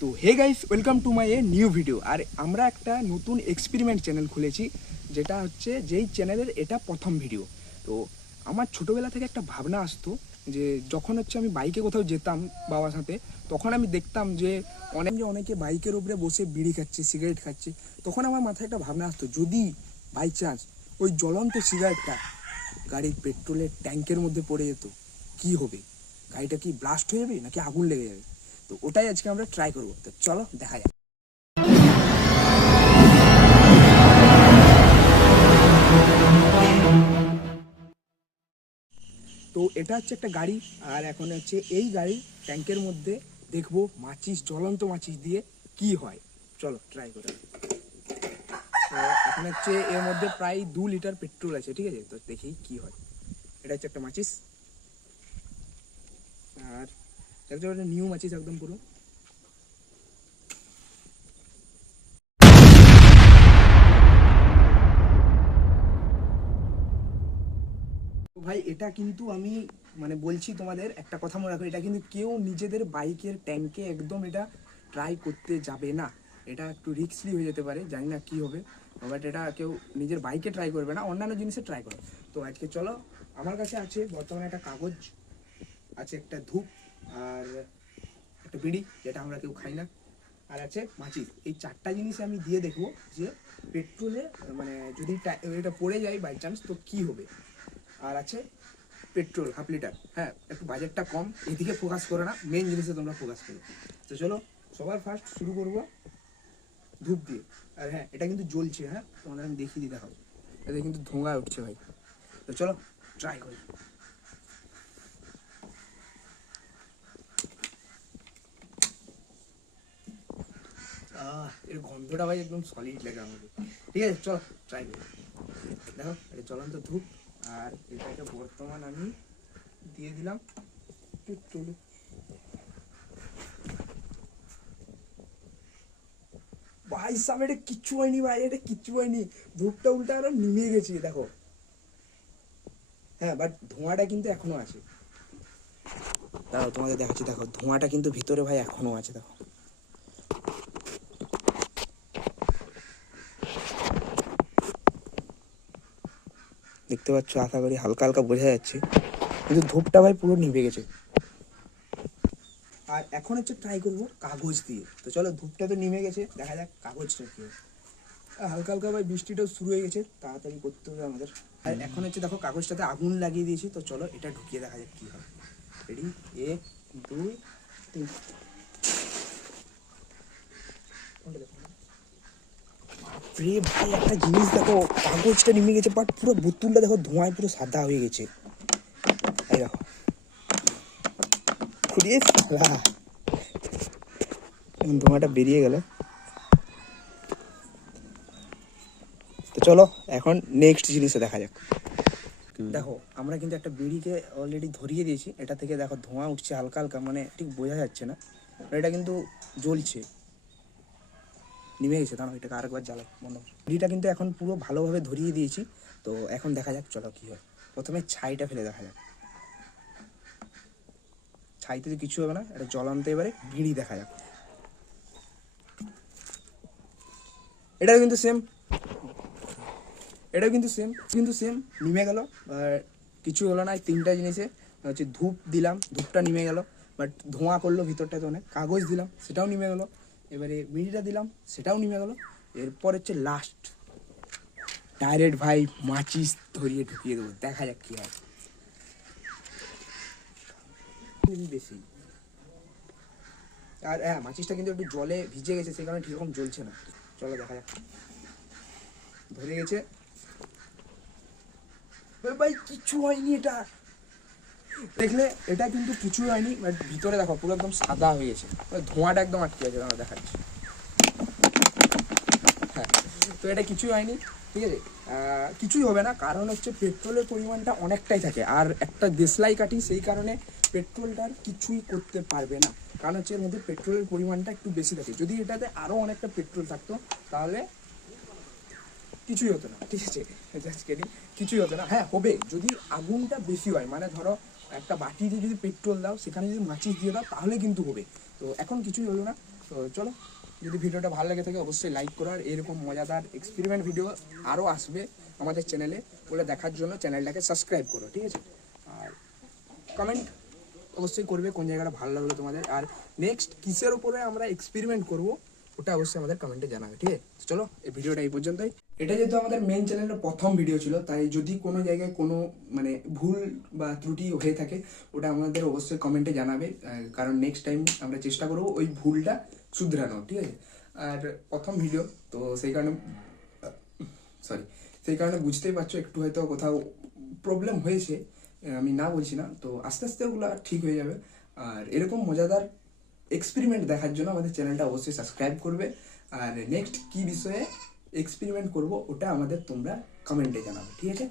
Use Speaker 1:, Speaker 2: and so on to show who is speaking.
Speaker 1: তো hey guys welcome to my a new video আর আমরা একটা নতুন এক্সপেরিমেন্ট চ্যানেল খুলেছি, যেটা হচ্ছে যেই চ্যানেলের এটা প্রথম ভিডিও তো, আমার ছোটোবেলা থেকে একটা ভাবনা আসতো যে, যখন হচ্ছে আমি বাইকে কোথাও যেতাম বাবার সাথে, তখন আমি দেখতাম যে, অনেক যে অনেকে বাইকের উপরে বসে বিড়ি খাচ্ছে সিগারেট খাচ্ছে, তখন আমার মাথায় একটা ভাবনা আসতো, যদি বাই চান্স ওই জ্বলন্ত সিগারেটটা গাড়ির পেট্রোলের ট্যাঙ্কের মধ্যে পড়ে যেত, কি হবে? গাড়িটা কি ব্লাস্ট হয়ে যাবে, নাকি আগুন লেগে যাবে? তো ওটাই আজকে আমরা ট্রাই করব। তো চলো, দেখা যাক। তো এটা হচ্ছে একটা গাড়ি, আর এখন হচ্ছে এই গাড়ি ট্যাঙ্কের মধ্যে দেখব মাচিস, জ্বলন্ত মাচিস দিয়ে কি হয়। চলো ট্রাই করে। এখন হচ্ছে এর মধ্যে প্রায় দু লিটার পেট্রোল আছে, ঠিক আছে? তো দেখি কি হয়। এটা হচ্ছে একটা মাচিস আর একটা নিউ মাচিস একদম পুরো। ভাই, এটা কিন্তু আমি মানে বলছি তোমাদের একটা কথা মনে রাখো, এটা কিন্তু কেউ নিজেদের বাইকের ট্যাঙ্কে একদম এটা ট্রাই করতে যাবে না। এটা একটু রিস্কলি হয়ে যেতে পারে, জানি না কী হবে বাট এটা কেউ নিজের বাইকে ট্রাই করবে না, অন্যান্য জিনিসে ট্রাই করো। তো আজকে চলো, আমার কাছে আছে বর্তমানে একটা কাগজ, আছে একটা ধূপ। আর একটা বিড়ি যেটা আমরা কেউ খাই না। আর আছে মাচিস এই চারটা জিনিস আমি দিয়ে দেখব যে পেট্রোলে মানে যদি এটা পড়ে যায় বাই চান্স তো কী হবে। আর আছে পেট্রোল, হাফ লিটার। হ্যাঁ একটু বাজেটটা কম, এদিকে ফোকাস করো না মেন জিনিসে তোমরা ফোকাস করো। তো চলো, সবার ফার্স্ট শুরু করব ধূপ দিয়ে। আর হ্যাঁ এটা কিন্তু জ্বলছে হ্যাঁ? তোমাদের আমি দেখিয়ে দিতে হবে। এতে কিন্তু ধোঁয়া উঠছে ভাই। তো চলো ট্রাই করি। এর গন্ধটা ভাই একদম সলিড লাগে আমাকে ঠিক আছে, চলো ট্রাই দেখো এটা জ্বলন্ত ধূপ, আর এটাকে বর্তমান আমি দিয়ে দিলাম পেট্রোলে ভাই সাহেব, এটা কিচ্ছু হয়নি ভাই, এটা কিচ্ছু হয়নি। ধূপটা উল্টা আরও নিমে গেছে, দেখো। হ্যাঁ বাট ধোঁয়াটা কিন্তু এখনও আছে। দাঁড়াও, তোমাদের দেখাচ্ছি, দেখো, ধোঁয়াটা কিন্তু ভিতরে ভাই এখনও আছে, দেখো। দেখতে পাচ্ছ, আশা করি হালকা হালকা বোঝা যাচ্ছে। কিন্তু ধূপটা ভাই পুরো নিভে গেছে। আর এখন হচ্ছে ট্রাই করব কাগজ দিয়ে। তো চলো, ধূপটা তো নিমে গেছে, দেখা যাক কাগজটা কি হালকা হালকা ভাই বৃষ্টিটাও শুরু হয়ে গেছে, তাড়াতাড়ি করতে হবে আমাদের। আর এখন হচ্ছে দেখো কাগজটাতে আগুন লাগিয়ে দিয়েছি, তো চলো এটা ঢুকিয়ে দেখা যাক কি হয়। রেডি এক, দুই, তিন কোনটা দেখো? বাপরে ভাই একটা জিনিস দেখো কাগজটা নেমে গেছে বাট পুরো বোতলটা দেখো ধোঁয়ায় পুরো সাদা হয়ে গেছে। এই দেখো। খুঁড়িয়ে সালা এখন ধোঁয়াটা বেরিয়ে গেল। তো চলো এখন নেক্সট জিনিসে দেখা যাক। দেখো আমরা কিন্তু একটা বিড়িকে অলরেডি ধরিয়ে দিয়েছি। এটা থেকে দেখো ধোঁয়া উঠছে হালকা হালকা মানে ঠিক বোঝা যাচ্ছে না। এটা কিন্তু জ্বলছে। নিভে গেছে কারণ এটাকে আরেকবার জ্বালাই মনে বিড়িটা কিন্তু এখন পুরো ভালোভাবে ধরিয়ে দিয়েছি, তো এখন দেখা যাক চলো কি হয়। প্রথমে ছাইটা ফেলে দেখা যাক। ছাইতে তো কিছু হবে না, এটা জল আনতে এবারে বিড়ি দেখা যাক। এটাও কিন্তু সেম এটাও কিন্তু সেম কিন্তু সেম নিমে গেল। কিছু হলো না তিনটা জিনিসে, হচ্ছে ধূপ দিলাম, ধূপটা নিমে গেল। বাট ধোঁয়া করল ভিতরটাতে অনেক, কাগজ দিলাম, সেটাও নিমে গেল। এবারে বিড়িটা দিলাম, সেটাও নিমে গেল। এরপর হচ্ছে লাস্ট ডাইরেক্ট ভাই মাচিস ধরিয়ে ঢুকিয়ে দেবো, দেখা যাক কি হয়। বেশি। আর হ্যাঁ মাচিসটা কিন্তু একটু জলে ভিজে গেছে, সেই কারণে ঠিকরকম জ্বলছে না। চলো দেখা যাক। ধরে গেছে। ভাই কিচ্ছু হয়নি এটা। দেখলে এটা কিন্তু কিছু হয়নি বাট ভিতরে দেখো, পুরো একদম সাদা হয়ে গেছে মানে ধোঁয়াটা একদম আটকে আছে আমরা দেখাচ্ছি। হ্যাঁ তো এটা কিছুই হয়নি, ঠিক আছে? কিছুই হবে না, কারণ হচ্ছে পেট্রোলের পরিমাণটা অনেকটাই থাকে, আর একটা দেশলাই কাটি সেই কারণে পেট্রোলটার কিছুই করতে পারবে না। কারণ হচ্ছে এর মধ্যে পেট্রোলের পরিমাণটা একটু বেশি থাকে। যদি এটাতে আরও অনেকটা পেট্রোল থাকতো, তাহলে কিছুই হতো না, ঠিক আছে? কিছুই হতো না। হ্যাঁ হবে, যদি আগুনটা বেশি হয় মানে ধরো একটা বাটিতে যদি পেট্রোল দাও, সেখানে যদি মাচিস দিয়ে দাও, তাহলে কিন্তু হবে। তো এখন কিছুই হলো না। তো চলো, যদি ভিডিওটা ভালো লেগে থাকে, অবশ্যই লাইক করো। আর এরকম মজাদার এক্সপেরিমেন্ট ভিডিও আরও আসবে আমাদের চ্যানেলে বলে দেখার জন্য চ্যানেলটাকে সাবস্ক্রাইব করো, ঠিক আছে? আর কমেন্ট অবশ্যই করবে কোন জায়গাটা ভালো লাগল তোমাদের। আর নেক্সট কিসের উপরে আমরা এক্সপেরিমেন্ট করব? ওটা অবশ্যই আমাদের কমেন্টে জানাবে, ঠিক আছে? চলো, এই ভিডিওটা এই পর্যন্তই। এটা যেহেতু আমাদের মেন চ্যানেলের প্রথম ভিডিও ছিল, তাই যদি কোনো জায়গায় কোনো মানে ভুল বা ত্রুটি হয়ে থাকে, ওটা আমাদের অবশ্যই কমেন্টে জানাবে। কারণ নেক্সট টাইম আমরা চেষ্টা করব ওই ভুলটা শুধরানো ঠিক আছে? আর প্রথম ভিডিও তো সেই কারণে সরি সেই কারণে বুঝতেই পারছ, একটু হয়তো কোথাও প্রবলেম হয়েছে, আমি না বলছি না, তো আস্তে আস্তে ওগুলো ঠিক হয়ে যাবে। আর এরকম মজাদার এক্সপেরিমেন্ট দেখার জন্য আমাদের চ্যানেলটা অবশ্যই সাবস্ক্রাইব করবে। আর নেক্সট কি বিষয়ে এক্সপেরিমেন্ট করব, ওটা আমাদের তোমরা কমেন্টে জানাবে, ঠিক আছে?